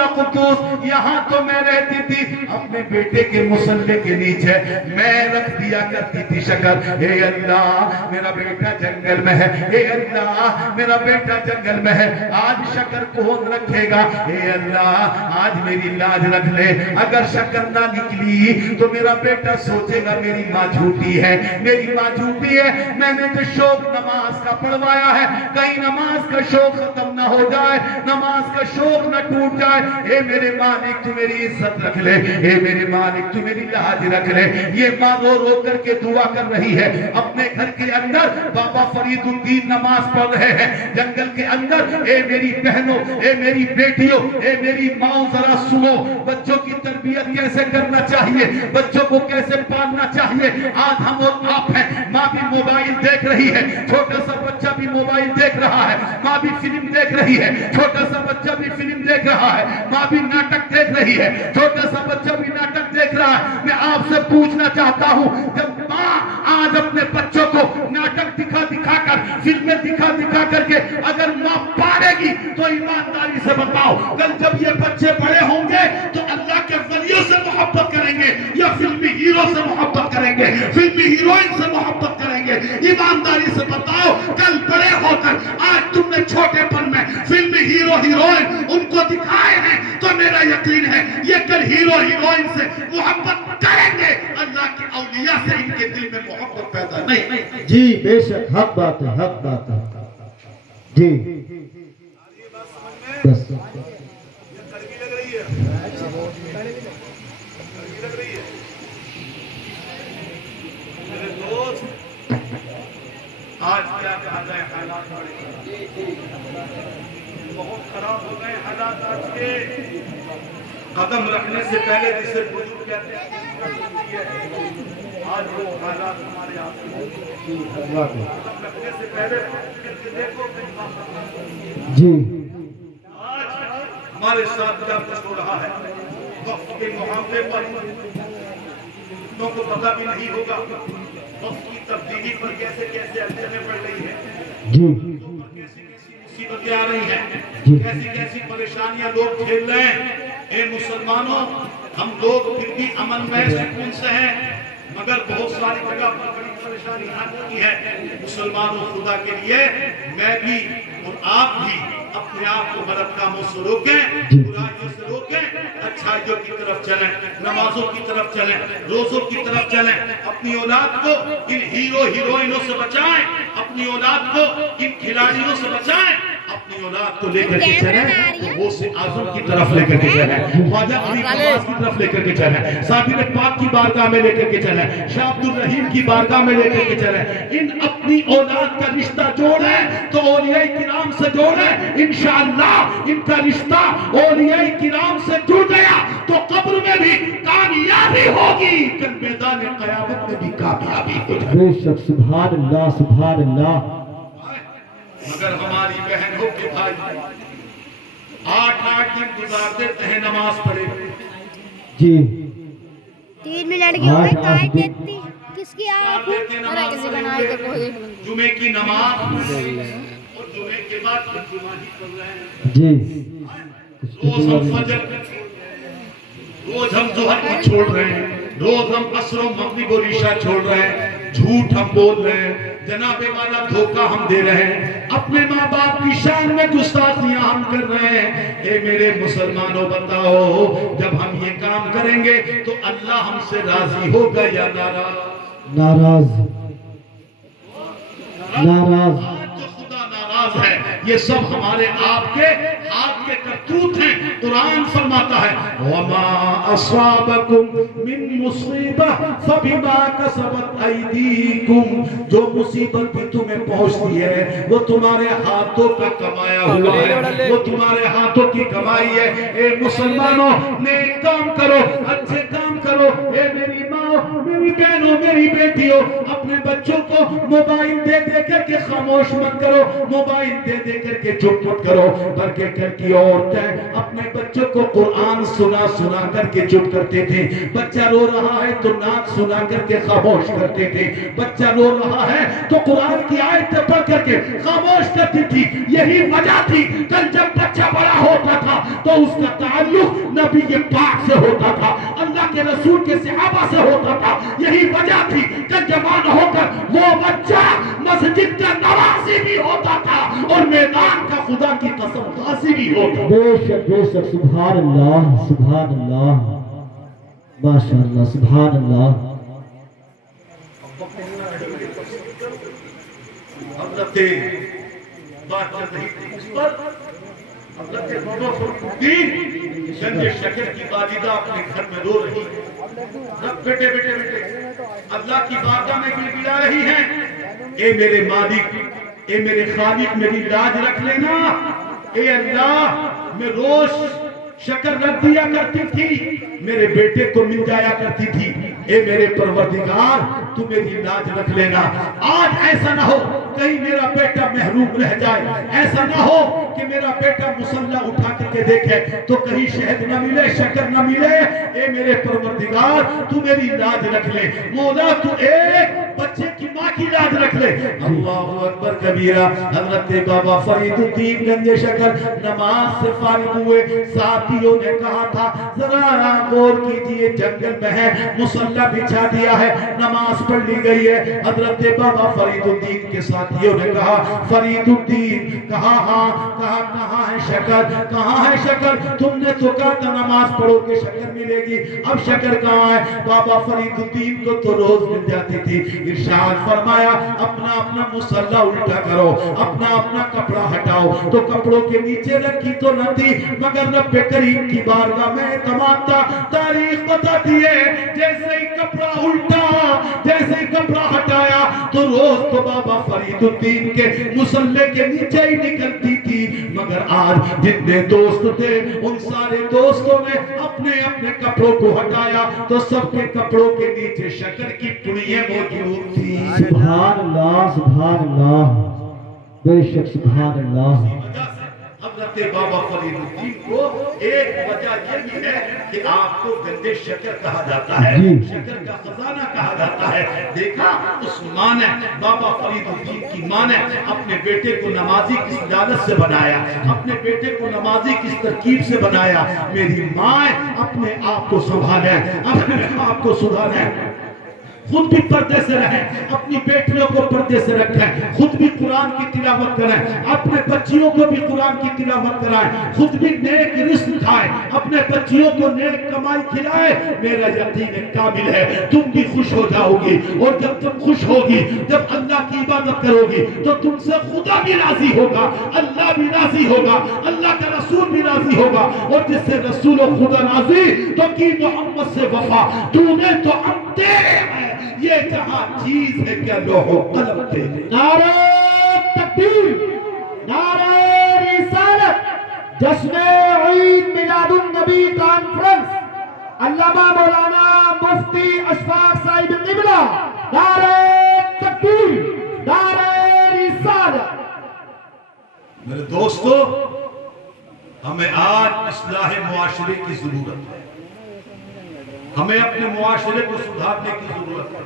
القدوس، یہاں تو میں رہتی تھی اپنے بیٹے کے مصلے کے نیچے، میں رکھ دیا کرتی تھی شکر، اے اللہ میرا بیٹا جنگل میں ہے، اے اللہ میرا بیٹا جنگل میں ہے، آج شکر کون رکھے گا؟ اے اللہ آج میری لاج رکھ لے، اگر شکر نہ نکلی تو میرا بیٹا سوچے گا میری ماں جھوٹی ہے، میری ماں جھوٹی ہے، میں نے جو شوق نماز کا پڑھوایا ہے کہیں نماز کا شوق ختم نہ ہو جائے، نماز کا شوق نہ ٹوٹ جائے۔ اے میرے مالک تو میری عزت رکھ لے، اے میرے مالک تو میری لاج رکھ لے۔ یہ ماں رو رو کر کے دعا کر رہی ہے، اپنے گھر کے اندر بابا فرید الدین نماز پڑھ رہے ہیں جنگل کے اندر۔ اے میری بہنوں، اے میری بیٹیوں، اے میری ماں ذرا سنو، بچوں کی تربیت کیسے کرنا چاہیے، بچوں کو کیسے پالنا چاہیے۔ آج ہم اور آپ ہیں، ماں بھی موبائل دیکھ رہی ہے، چھوٹا سا بچہ بھی موبائل دیکھ رہا ہے، ماں بھی فلم دیکھ رہی ہے، چھوٹا سا بچہ بھی فلم دیکھ رہا ہے، ماں بھی ناٹک دیکھ رہی ہے، چھوٹا سا بچہ بھی ناٹک دیکھ رہا ہے۔ میں آپ سے پوچھنا چاہتا ہوں، جب ماں آج اپنے بچوں کو ناٹک دکھا دکھا کر، فلمیں دکھا دکھا کر کے اگر ماں پالے گی تو ایمانداری سے بتاؤ کل جب یہ بچے بڑے ہوں گے تو اللہ کے ولیوں سے محبت کریں گے یا فلمی ہیرو سے محبت کریں گے، فلمی ہیروئن سے محبت کریں گے؟ ایمانداری سے بتاؤ کل بڑے ہو کر آج تم نے چھوٹے پن میں فلمی ہیرو ہیروئن ان کو دکھائے ہیں تو میرا یقین ہے یہ کل ہیرو ہیروئن سے محبت کریں گے، اللہ کے اولیاء سے ان کے دل میں محبت پیدا نہیں۔ جی بے شک حق بات ہے، حق بات ہے جی۔ بس آج کیا کہا جائے، حالات بہت خراب ہو گئے حالات آج کے۔ قدم رکھنے سے پہلے جسے بزرگ کہتے ہیں، آج وہ حالات ہمارے ہاتھ قدم رکھنے سے پہلے دیکھو جی آج ہمارے ساتھ کیا کچھ ہو رہا ہے وقت کے معاملے پر، تم کو پتہ بھی نہیں ہوگا وقت کی تبدیلی پر کیسے کیسے اثریں پڑ رہی ہے، جی کیسی کیسی مصیبتیں آ رہی ہیں، کیسی کیسی پریشانیاں لوگ جھیل رہے ہیں۔ اے مسلمانوں، ہم لوگ پھر بھی امن میں سکون سے ہیں، مگر بہت ساری جگہ پر بڑی پریشانی آ چکی ہے۔ مسلمانوں خدا کے لیے میں بھی اور آپ بھی اپنے آپ کو غلط کاموں سے روکیں، برائیوں سے روکیں، اچھائیوں کی طرف چلیں، نمازوں کی طرف چلیں، روزوں کی طرف چلیں، اپنی اولاد کو ان ہیرو ہیروئنوں سے بچائیں، اپنی اولاد کو ان کھلاڑیوں سے بچائیں، اپنی اولاد کو لے کر کے چلیں غوث اعظم کی طرف لے کر کے چلیں، خواجہ غریب نواز کی طرف لے کر کے چلیں، صابر پاک کی بارگاہ میں لے کر کے چلیں، شاہ عبد الرحیم کی بارگاہ میں لے کر کے چلیں۔ ان اپنی اولاد کا رشتہ جوڑیں تو اولیاء کرام سے جوڑیں، انشاءاللہ ان کا رشتہ اولیاء کرام سے جڑ گیا تو قبر میں بھی کامیابی ہوگی، کل میدان قیامت میں بھی کامیابی ہو جائے۔ بے شک، سبحان اللہ سبحان اللہ۔ مگر ہماری بہنوں کے بھائی 8 دن گزار دیتے ہیں نماز پڑھے، جی 3 منٹ کی ہوئی کائی دیتی کس کی آپ جمعے کی نماز اور جمعے کے بعد جمعہ ہی پڑھ رہے ہیں، جی روز ہم فجر، روز ہم ظہر کو چھوڑ رہے ہیں، روز ہم عصر و مغرب و عشاء چھوڑ رہے ہیں، جھوٹ ہم بول رہے ہیں، جناب والا دھوکہ ہم دے رہے ہیں، اپنے ماں باپ کی شان میں گستاخیاں ہم کر رہے ہیں۔ اے میرے مسلمانوں بتاؤ جب ہم یہ کام کریں گے تو اللہ ہم سے راضی ہوگا یا ناراض؟ ناراض ناراض۔ آج جو خدا ناراض ہے یہ سب ہمارے آپ کے ہاتھ کے کرتوت ہیں۔ قرآن فرماتا ہے وَمَا أَصَابَكُم مِّن مُّصِيبَةٍ فَبِمَا كَسَبَتْ أَيْدِيكُمْ، جو مصیبت بھی تمہیں پہنچتی ہے وہ تمہارے ہاتھوں کا کمایا ہوا ہے، وہ تمہارے ہاتھوں کی کمائی ہے۔ اے مسلمانوں نیک کام کرو، اچھے کام کرو۔ اے میری ماں، میری بہنوں، میری بیٹیوں، اپنے بچوں کو موبائل دے دے کر کے خاموش مت کرو، موبائل دے دے کر کے چپ مت کرو، بلکہ گھر کی عورتیں اپنے بچوں کو قرآن سنا سنا کر کے کے چپ کرتے تھے. بچہ رو رہا ہے تو نعت سنا کر کے خاموش کرتے تھے. بچہ رو رہا ہے تو قرآن کی آیتیں پڑھ کر کے خاموش کرتی تھی. یہی وجہ تھی کل جب بچہ بڑا ہوتا تھا تو اس کا تعلق نبی پاک سے ہوتا تھا, اللہ کے رسول کے صحابہ سے ہوتا تھا. یہی وجہ تھی کہ جوان ہو کر وہ بچہ مسجد کا نواسی بھی ہوتا تھا اور میدان کا خدا کی قسم غازی بھی ہوتا. بے شک سبحان اللہ سبحان اللہ ماشاءاللہ سبحان اللہ. حضرت بات کر رہی تھی اس پر حضرت بابا فرقدین گنج شکر کی والدہ اپنے گھر میں رو رہی ہے. بیٹے بیٹے بیٹے اللہ کی بارگاہ میں گڑگڑا رہی ہیں, اے میرے مالک, اے میرے خالق, میری لاج رکھ لینا. اے اللہ, میں روز شکر رکھ دیا کرتی تھی, میرے بیٹے کو مل جایا کرتی تھی. اے میرے پروردگار, تو میری لاج رکھ لینا. آج ایسا نہ ہو کہیں میرا بیٹا محروم رہ جائے, ایسا نہ ہو کہ میرا بیٹا مصلی اٹھا کر کے دیکھے تو کہیں شہد نہ ملے, شکر نہ ملے. اے میرے پروردگار, تو میری لاج رکھ لے. مولا, تو ایک بچے کی ماں کی لاج رکھ لے. اللہ اکبر کبیرہ. حضرت بابا فرید الدین گنج شکر نماز سے فارغ ہوئے. ساتھیوں نے کہا تھا ذرا غور کیجئے, جنگل میں ہے, مصلی بچھا دیا ہے, نماز پڑھ لی گئی ہے. حضرت بابا فرید الدین کے ساتھیوں نے کہا فرید الدین کہاں, کہاں ہے شکر, کہاں ہے شکر؟ تم نے تو کہا تھا نماز پڑھو کہ شکر ملے گی, اب شکر کہاں ہے؟ بابا فرید الدین کو تو روز مل جاتی تھی. ارشاد فرمایا اپنا اپنا مصلی الٹا کرو, اپنا اپنا کپڑا ہٹاؤ. تو کپڑوں کے نیچے رکھی تو نہ تھی, مگر رب کریم کی بارگاہ میں اعتماد تھا. تاریخ بتاتی ہے جیسے ہی کپڑا الٹا, جیسے ہی کپڑا ہٹایا تو روز تو بابا فرید الدین کے مصلی کے نیچے ہی نکلتی تھی. مگر آج جتنے دوست تھے ان سارے دوستوں نے اپنے اپنے کپڑوں کو ہٹایا تو سب کے کپڑوں کے نیچے شکر کی پڑیاں موجود تھی. سبحان اللہ بے شک سبحان اللہ. حضرت بابا فرید الدین کو ایک وجہ یہ بھی ہے کہ آپ کو گنج شکر کہا جاتا ہے, شکر کا خزانہ کہا جاتا ہے. دیکھا اس ماں نے, بابا فرید الدین کی ماں نے اپنے بیٹے کو نمازی کس لالچ سے بنایا, اپنے بیٹے کو نمازی کس ترکیب سے بنایا. میری ماں اپنے آپ کو سنبھالے, اپنے آپ کو سدھارے, خود بھی پردے سے رہیں, اپنی بیٹیوں کو پردے سے رکھیں, خود بھی قرآن کی تلاوت کریں, اپنے بچیوں کو بھی قرآن کی تلاوت کرائیں, خود بھی نیک رزق کھائیں, اپنے بچیوں کو نیک کمائی کھلائیں. میرا یقین کامل ہے تم بھی خوش ہو جاؤ گی, اور جب تم خوش ہوگی, جب اللہ کی عبادت کرو گی تو تم سے خدا بھی راضی ہوگا, اللہ بھی راضی ہوگا, اللہ کا رسول بھی راضی ہوگا. اور جس سے رسول و خدا راضی تو کی محمد سے وفا, تو نے تو ہم تیرے ہیں, یہ جہاں چیز ہے کیا لوح و قلم تیرے. نعرہ تکبیر, نعرہ رسالت, جشن عید میلاد النبی کانفرنس, علامہ مولانا مفتی اشفاق صاحب قبلہ, نعرہ تکبیر, نعرہ رسالت. میرے دوستو, ہمیں آج اصلاح معاشرے کی ضرورت ہے, ہمیں اپنے معاشرے کو سدھارنے کی ضرورت ہے,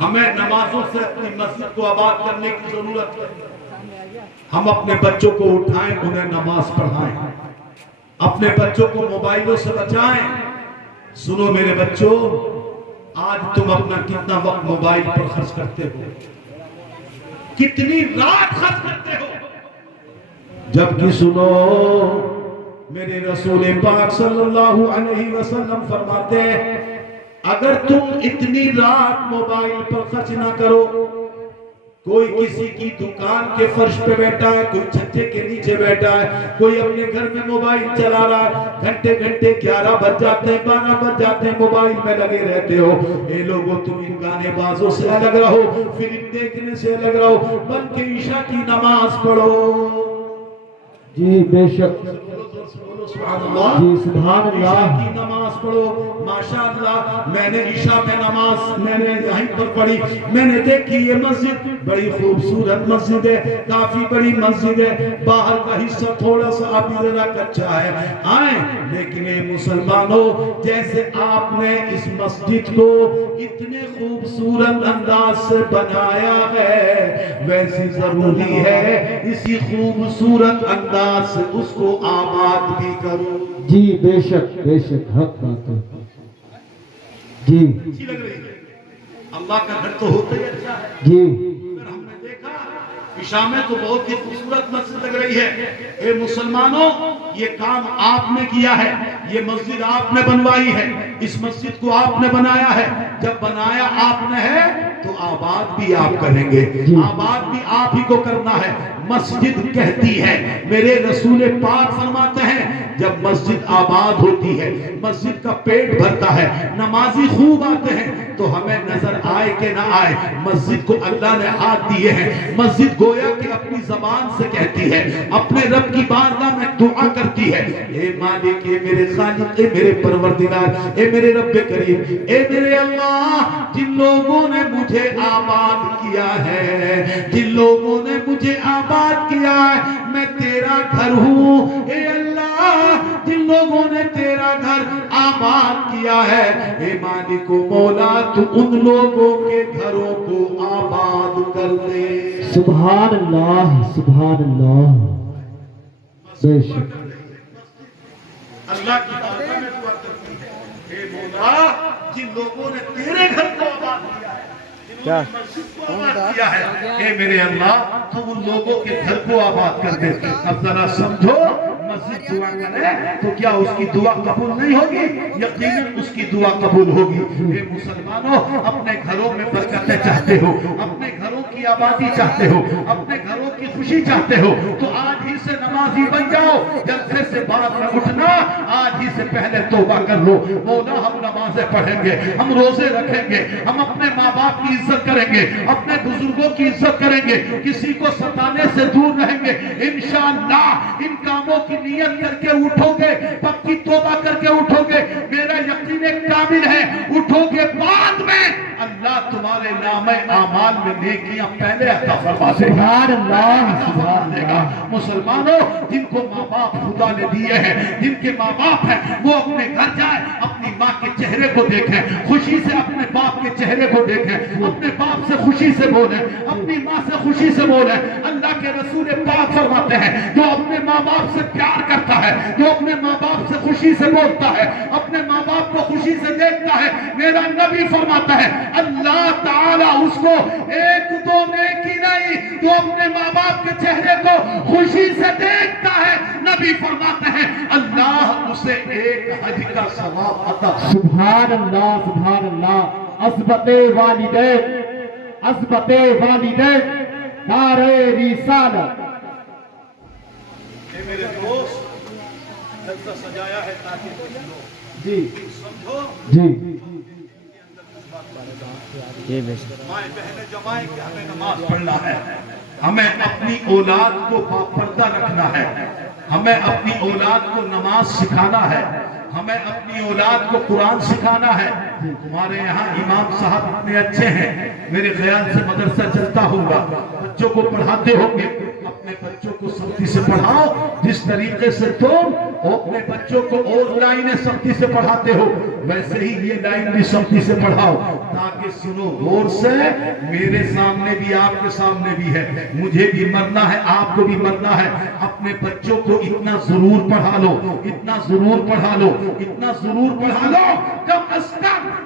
ہمیں نمازوں سے اپنی مسجد کو آباد کرنے کی ضرورت ہے. ہم اپنے بچوں کو اٹھائیں, انہیں نماز پڑھائیں, اپنے بچوں کو موبائلوں سے بچائیں. سنو میرے بچوں, آج تم اپنا کتنا وقت موبائل پر خرچ کرتے ہو, کتنی رات خرچ کرتے ہو, جبکہ سنو میرے رسول پاک صلی اللہ علیہ وسلم فرماتے ہیں اگر تم اتنی رات موبائل پر خرچ نہ کرو, کوئی کسی کی دکان کے فرش پہ بیٹھا ہے, کوئی چھتے کے نیچے بیٹھا ہے, کوئی اپنے گھر میں موبائل چلا رہا ہے, گھنٹے 11 بج جاتے ہیں, 12 بج جاتے ہیں, موبائل میں لگے رہتے ہو. اے لوگوں, تم ان گانے بازوں سے الگ رہو, فلم دیکھنے سے الگ رہو, بلکہ عشاء کی نماز پڑھو. جی بے شک سبحان اللہ جی سبحان عشاء اللہ کی نماز پڑھو ماشاءاللہ میں نے عشاء میں نماز میں نے یہیں پر پڑھی میں نے دیکھی یہ مسجد بڑی خوبصورت مسجد ہے کافی بڑی مسجد ہے باہر کا حصہ تھوڑا سا ابھی ذرا کچا ہے آئیں لیکن اے مسلمانوں جیسے آپ نے اس مسجد کو اتنے خوبصورت انداز سے بنایا ہے ویسی ضروری ہے اسی خوبصورت انداز سے اس کو آباد بھی کرو جی بے شک حق بات ہے جی اچھی لگ رہی ہے اللہ کا گھر تو ہوتا ہی اچھا ہے جی اگر ہم نے دیکھا عشاء میں تو بہت ہی خوبصورت مسجد لگ رہی ہے اے مسلمانوں یہ کام آپ نے کیا ہے یہ مسجد آپ نے بنوائی ہے اس مسجد کو آپ نے بنایا ہے جب بنایا آپ نے ہے تو آباد بھی آپ کریں گے آباد بھی آپ ہی کو کرنا ہے مسجد کہتی ہے میرے رسول پاک فرماتے ہیں جب مسجد آباد ہوتی ہے مسجد کا پیٹ بھرتا ہے نمازی خوب آتے ہیں تو ہمیں نظر آئے کہ نہ آئے مسجد کو اللہ نے ہاتھ دیے ہیں مسجد گویا کہ اپنی زبان سے کہتی ہے اپنے رب کی بارگاہ میں دعا کرتی ہے اے مالک اے میرے خالق اے میرے پروردگار اے میرے رب کریم اے میرے اللہ جن لوگوں نے مجھے آباد کیا ہے جن لوگوں نے مجھے آباد کیا ہے میں تیرا گھر ہوں اے اللہ جن لوگوں نے تیرا گھر آباد کیا ہے اے مالک و مولا تو ان لوگوں کے گھروں کو آباد کر دے سبحان اللہ بے شک اللہ کی بارگاہ میں دعا کرتی ہے اے مولا جن لوگوں نے تیرے گھر کو آباد کیا ہے جنہوں نے مسجد کو آباد کیا ہے اے میرے اللہ تو ان لوگوں کے گھر کو آباد کر دے اب ذرا سمجھو مسجد دعا کرے تو کیا اس کی دعا قبول نہیں ہوگی یقیناً اس کی دعا قبول ہوگی اے مسلمانوں اپنے گھروں میں برکتیں چاہتے ہو اپنے گھروں کی آبادی چاہتے ہو اپنے گھروں کی خوشی چاہتے ہو تو آج ہی سے نمازی بن جاؤ جلسے سے بعد میں اٹھنا آج ہی سے پہلے توبہ کر لو مولا ہم نمازیں پڑھیں گے ہم روزے رکھیں گے ہم اپنے ماں باپ کی عزت کریں گے اپنے بزرگوں کی عزت کریں گے کسی کو ستانے سے دور رہیں گے انشاءاللہ ان کاموں کی نیت کر کے اٹھو گے پکی توبہ کر کے اٹھو گے میرا یقین کامل ہے اٹھو گے بعد میں اللہ تمہارے نام اعمال میں نیکیاں پہلے عطا فرما دے گا سبحان اللہ سبحان اللہ مسلمانوں جن کو ماں باپ خدا نے دیے ہیں جن کے ماں باپ ہیں وہ اپنے گھر جائیں اپنی ماں کے چہرے کو دیکھیں خوشی سے اپنے باپ کے چہرے کو دیکھیں اپنے باپ سے خوشی سے بولیں اپنی ماں سے خوشی سے بولیں اللہ کے رسول پاک فرماتے ہیں جو اپنے ماں باپ سے پیار کرتا ہے جو اپنے ماں باپ سے خوشی سے بولتا ہے اپنے ماں باپ کو خوشی سے دیکھتا ہے میرا نبی فرماتا ہے اللہ تعالیٰ اس کو ایک دو نیکی نہیں جو اپنے ماں باپ کے چہرے کو خوشی سے دیکھتا ہے نبی فرماتے ہیں اللہ اسے ایک حج کا ثواب عطا سبحان اللہ عصبت والدین نعرہ رسالت اے میرے دوست جلسہ سجایا ہے تاکہ تم لوگ جی سمجھو جی مائیں بہنیں جمائیں کہ ہمیں نماز پڑھنا ہے ہمیں اپنی اولاد کو باپردہ رکھنا ہے ہمیں اپنی اولاد کو نماز سکھانا ہے ہمیں اپنی اولاد کو قرآن سکھانا ہے ہمارے یہاں امام صاحب اتنے اچھے ہیں میرے خیال سے مدرسہ چلتا ہوگا بچوں کو پڑھاتے ہوں گے اپنے بچوں کو سختی سے پڑھاؤ جس طریقے سے تم اپنے بچوں کو اور لائنیں سختی سے پڑھاتے ہو ویسے ہی یہ لائن بھی سختی سے پڑھاؤ تاکہ سنو غور سے میرے سامنے بھی آپ کے سامنے بھی ہے مجھے بھی مرنا ہے آپ کو بھی مرنا ہے اپنے بچوں کو اتنا ضرور پڑھا لو اتنا ضرور پڑھا لو اتنا ضرور پڑھا لو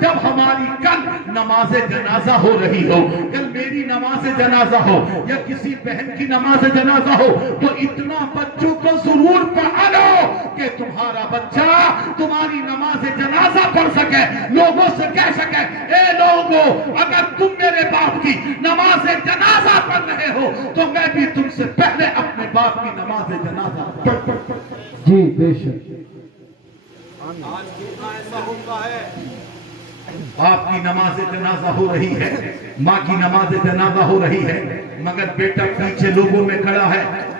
جب ہماری کل نماز جنازہ ہو رہی ہو کل میری نماز جنازہ ہو یا کسی بہن کی نماز جنازہ ہو تو اتنا بچوں کو ضرور پڑھا لو کہ تمہارا بچہ تمہاری نماز جنازہ پڑھ سکے لوگوں سے کہہ سکے اے لوگوں اگر تم میرے باپ کی نماز جنازہ پڑھ رہے ہو تو میں بھی تم سے پہلے اپنے باپ کی نماز جنازہ پڑھ جی بے شک آج کتنا ایسا ہوتا ہے باپ کی نماز جنازہ ہو رہی ہے ماں کی نماز جنازہ ہو رہی ہے مگر بیٹا پیچھے لوگوں میں کھڑا ہے